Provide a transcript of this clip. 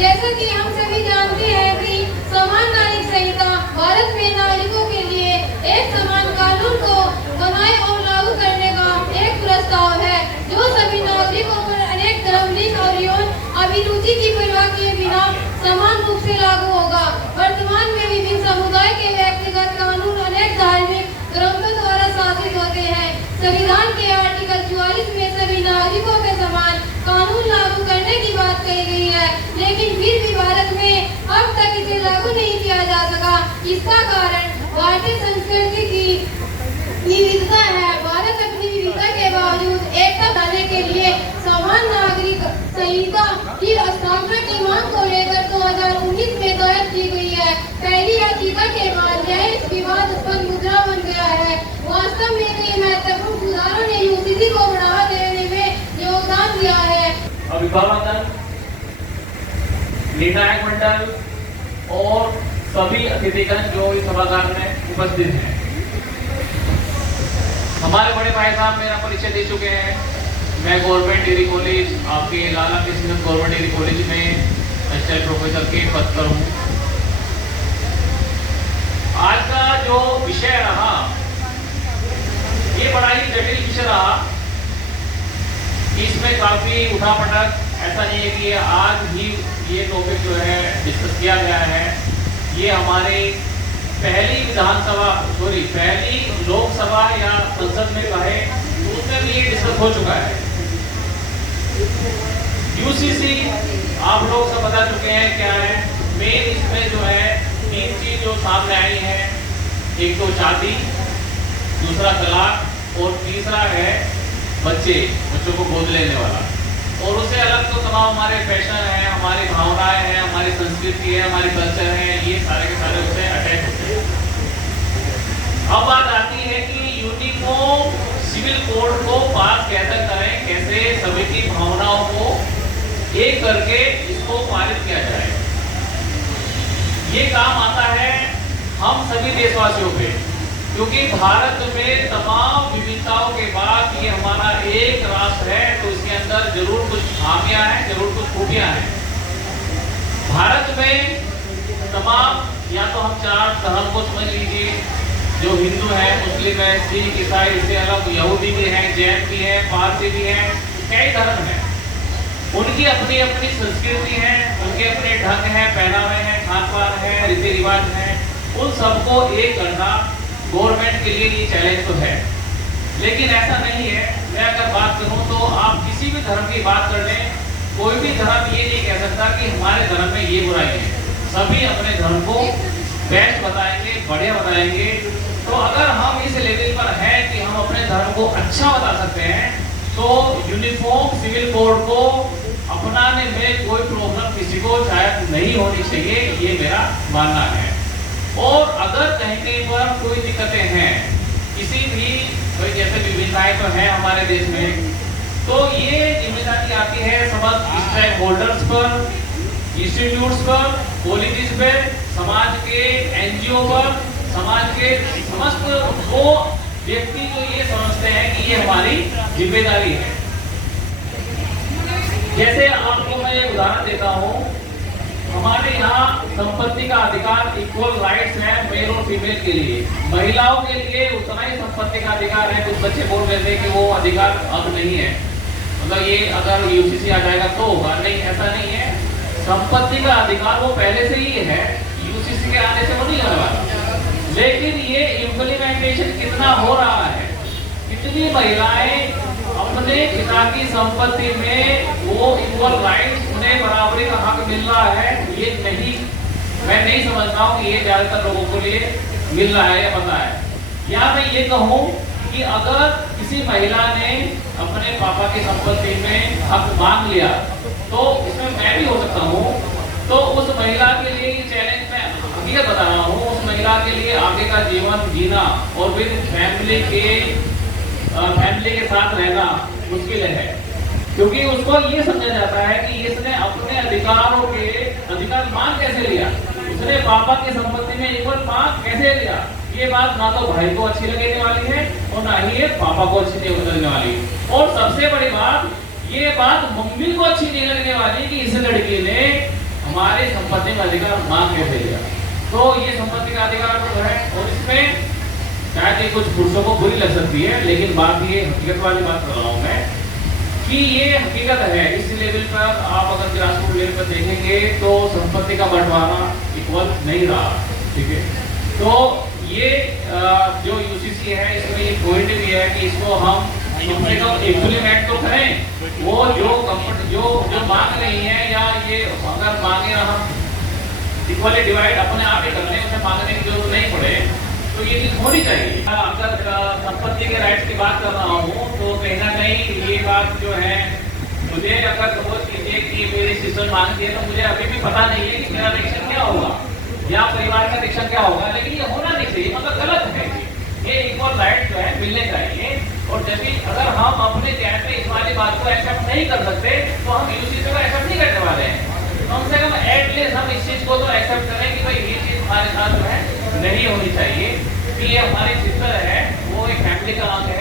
जैसा कि हम सभी जानते हैं कि समान नागरिक संहिता भारत में नागरिकों के लिए एक समान कानून को बनाए और लागू करने का एक प्रस्ताव है जो सभी नागरिकों पर अनेक धर्म, लिंग और यौन अभिरुचि की परवाह किए बिना समान रूप से लागू होगा। वर्तमान में विभिन्न समुदाय के व्यक्तिगत कानून अनेक धार्मिक ग्रंथों द्वारा शासित होते हैं। संविधान के आर्टिकल 44 में सभी नागरिकों पे समान कानून लागू करने की बात कही गई है, लेकिन फिर भी भारत में अब तक इसे लागू नहीं किया जा सका। इसका कारण भारतीय संस्कृति की विविधता है। भारत अपनी विविधता के बावजूद एकता बनाने के लिए समान नागरिक संहिता की स्थापना की मांग को लेकर 2019 में दायर की गई है। पहली याचिका के बाद यह विवादास्पद मुद्दा बन गया है। वास्तव में कई महत्वपूर्ण सुधारों ने यूसीसी को बढ़ावा देने में योगदान दिया है। अभिभावक, निर्णायक मंडल और सभी अतिथिगण जो इस सभागार में उपस्थित हैं, हमारे बड़े भाई साहब मेरा परिचय दे चुके हैं। मैं गवर्नमेंट डिग्री कॉलेज, आपके लाला कृष्ण गवर्नमेंट डिग्री कॉलेज में असिस्टेंट प्रोफेसर के पद पर हूँ। आज का जो विषय रहा ये बड़ा ही जटिल विषय रहा। इसमें काफी उठापटक, ऐसा नहीं है कि ये आज ही ये टॉपिक जो है डिस्कस किया गया है। ये हमारे पहली लोकसभा या संसद में कहे तो उसमें भी ये डिस्कस हो चुका है। यूसीसी आप लोग सब बता चुके हैं क्या है। मेन इसमें जो है 3 चीज जो सामने आई है, एक तो शादी, दूसरा तलाक और तीसरा है बच्चों को गोद लेने वाला। और उससे अलग तो तमाम हमारे फैशन है, हमारी भावनाएं हैं, हमारी संस्कृति है, हमारी कल्चर है, ये सारे के सारे उससे अटैच होते हैं। अब बात आती है कि यूनिफॉर्म सिविल कोड को पास कैसे करें, कैसे सभी की भावनाओं को एक करके इसको पारित किया जाए। ये काम आता है हम सभी देशवासियों पे, क्योंकि भारत में तमाम विविधताओं के बाद ये हमारा एक राष्ट्र है, तो इसके अंदर जरूर कुछ खामियां हैं, जरूर कुछ खूबियां हैं। भारत में तमाम, या तो हम 4 धर्म को समझ लीजिए, जो हिंदू है, मुस्लिम है, सिख, ईसाई, इससे अलग यहूदी भी हैं, जैन भी हैं, पारसी भी हैं, कई धर्म हैं। उनकी अपनी अपनी संस्कृति है, उनके अपने ढंग हैं, पहनावे हैं, खान पान है, रीति रिवाज हैं। उन सबको एक करना गवर्नमेंट के लिए ये चैलेंज तो है, लेकिन ऐसा नहीं है। मैं अगर बात करूं तो आप किसी भी धर्म की बात कर लें, कोई भी धर्म ये नहीं कह सकता कि हमारे धर्म में ये बुराई है। सभी अपने धर्म को बेस्ट बताएंगे, बढ़िया बताएंगे। तो अगर हम इस लेवल पर हैं कि हम अपने धर्म को अच्छा बता सकते हैं, तो यूनिफॉर्म सिविल कोड को अपनाने में कोई प्रॉब्लम किसी को शायद नहीं होनी चाहिए, ये मेरा मानना है। और अगर कहीं पर कोई दिक्कतें हैं, किसी भी कोई जैसे विभिन्नताएं तो हैं हमारे देश में, तो ये जिम्मेदारी आती है समस्त स्टेक होल्डर्स पर, इंस्टीट्यूट्स पर, पॉलिटिक्स पे, समाज के एनजीओ पर, समाज के समस्त वो व्यक्ति जो ये समझते हैं कि ये हमारी जिम्मेदारी है। जैसे आपको मैं एक उदाहरण देता हूँ, हमारे यहाँ संपत्ति का अधिकार इक्वल राइट्स है मेल और फीमेल के लिए। महिलाओं के लिए उतना ही संपत्ति का अधिकार है। कुछ बच्चे बोल रहे थे कि वो अधिकार अब नहीं है, मतलब ये अगर यूसीसी आ जाएगा तो होगा। नहीं, ऐसा नहीं है। संपत्ति का अधिकार वो पहले से ही है, यूसीसी के आने से वो नहीं होने वाला। लेकिन ये इम्प्लीमेंटेशन कितना हो रहा है, कितनी महिलाएं अपने पिता की संपत्ति में वो इक्वल राइट्स, उन्हें बराबरी का हक मिल रहा है, ये नहीं, मैं नहीं समझता हूँ कि ये ज्यादातर लोगों को लिए मिल रहा है या पता है। या मैं ये कहूँ कि अगर किसी महिला ने अपने पापा की संपत्ति में हक मांग लिया, तो इसमें मैं भी हो सकता हूँ, तो उस महिला के लिए ये चैलेंज मैं हकीकत बता रहा हूँ। उस महिला के लिए आगे का जीवन जीना और फिर फैमिली के साथ रहना मुश्किल है, क्योंकि उसको ये समझा जाता है कि इसने अपने अधिकार मांग कैसे लिया, उसने पापा की संपत्ति में इक्वल मांग कैसे लिया। ये बात ना तो भाई को अच्छी लगने वाली है और ना ही ये पापा को अच्छी नहीं लगने वाली है। और सबसे बड़ी बात, ये बात मम्मी को अच्छी नहीं लगने वाली कि इस लड़की ने हमारे संपत्ति का अधिकार मांग कैसे लिया। तो ये संपत्ति का अधिकार तो है, और इसमें शायद ये कुछ पुरुषों को बुरी लग सकती है, लेकिन बात ये हकीकत वाली बात कर रहा हूँ मैं कि ये हकीकत है। इस लेवल पर आप अगर ग्रासरूट लेवल पर देखेंगे तो संपत्ति का बंटवारा इक्वल नहीं रहा, ठीक है। तो ये जो यूसीसी है इसमें ये पॉइंट भी है कि इसको हम कम से कम इम्प्लीमेंट तो करें। वो जो जो मांग रही है, या ये अगर मांगे ना हम इक्वली डिवाइड अपने आप ही कर लें, उसे मांगने की जरूरत नहीं पड़े, तो ये चीज होनी चाहिए। अगर संपत्ति के राइट्स की बात कर रहा हूँ तो कहीं ना कहीं ये बात जो है, मुझे अगर सपोज कीजिए कि मेरी सिस्टर मांगती है तो मुझे अभी भी पता नहीं है कि मेरा रिएक्शन क्या होगा या परिवार का रिएक्शन क्या होगा, लेकिन ये होना नहीं चाहिए, मतलब गलत है। ये इक्वल राइट जो है मिलने चाहिए। और जब भी अगर हम अपने ध्यान में इस वाली बात को एक्सेप्ट नहीं कर सकते तो हम यूसीसी को एक्सेप्ट नहीं करने वाले हैं। कम से कम एटलीस्ट हम इस चीज को तो एक्सेप्ट करें कि भाई ये चीज हमारे साथ जो है नहीं होनी चाहिए, कि ये हमारी सिस्टर है, वो एक फैमिली का अंग है।